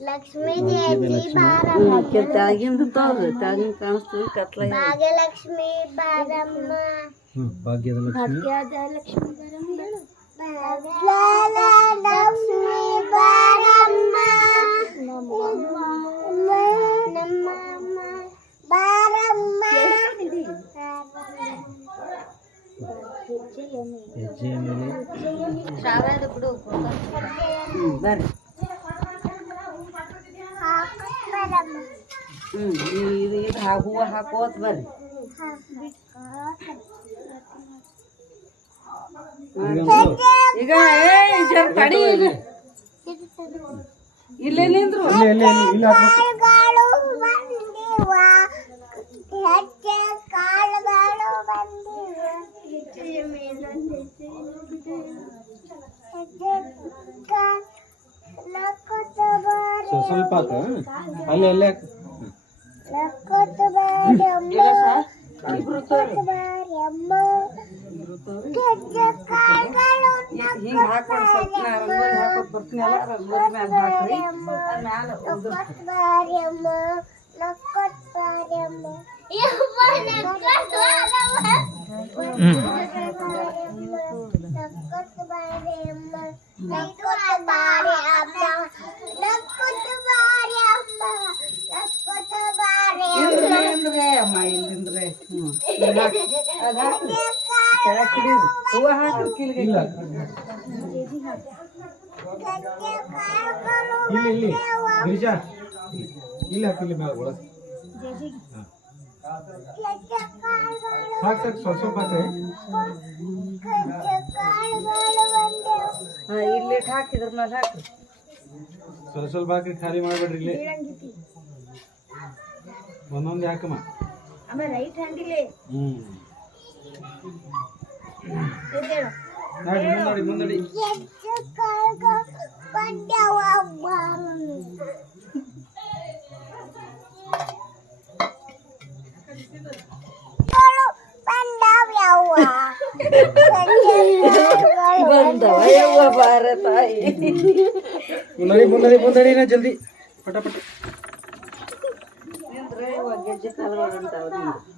ಲಕ್ಷ್ಮೀ ತಾಗಿಂದ ತಾಗಿನ ಕಾಣಿಸ್ತದೆ ಕತ್ಲ ಭಾಗ್ಯಲಕ್ಷ್ಮಿ ಬಾರಮ್ಮ ಭಾಗ್ಯದ ಲಕ್ಷ್ಮಿ ಲಕ್ಷ್ಮಿ ಬಾರಮ್ಮ ನಮ್ಮ ಬಾರಮ್ಮ ಹೆಜ್ಜೆಯ ಮೇಲೆ ಬರ್ರಿ ಇದು ಹೂವು ಹಾಕೋತ್ ಬರ್ರಿ ಈಗ ಜರ ತಡಿ ಈಗ ಇಲ್ಲೇ ನಿಂದ್ರು ಸ್ವಲ್ಪ ಅಲ್ಲಿ ಅಲ್ಲೇ ಹಿಂಗ ಹಾಕೊಂಡು ಸ್ವಲ್ಪ ರಂಗೋಲಿ ಹಾಕೋತ್ ಬರ್ತೀನಿ ಅಲ್ಲ ರಂಗೋಲಿ ಮ್ಯಾಲ ಹಾಕ್ರಿ ಮ್ಯಾಲ ಅಮ್ಮ ಇಲ್ಲಿಂದ್ರೆ ಕೆಳಕ್ ಹಿಡೀರಿ ಹೂವು ಹಾಕ್ರಿ ಕಿಲ್ಗೆ ಇಲ್ಲಿ ಗಿರಿಜಾ ಇಲ್ಲಿ ಹಾಕಿಲ್ಲ ಮ್ಯಾಲ ಒಳಗೆ ಸಾಕು ಸ್ವಲ್ಪ ಹಾಕ್ರಿ ಇಲ್ಲಿ ಹಾಕಿದ್ರ ಮೇಲೆ ಹಾಕ್ರಿ ಸ್ವಲ್ಪ ಹಾಕ್ರಿ ಖಾಲಿ ಮಾಡ್ಬೇಡ್ರಿ ಇಲ್ಲಿ ಒಂದೊಂದು ಹಾಕಮ್ಮ ರೈಟ್ ಹ್ಯಾಂಡಿಲೆ ಮುಂದಡಿ ಬಂದವ ಯವ್ವ ಬಾರ ತಾಯಿ ಮುಂದಡಿ ಜಲ್ದಿ ಪಟ ನಿಂದ್ರೆ ಗೆಜ್ಜೆ ಕಾಲುಗಳು ಅಂತಾವ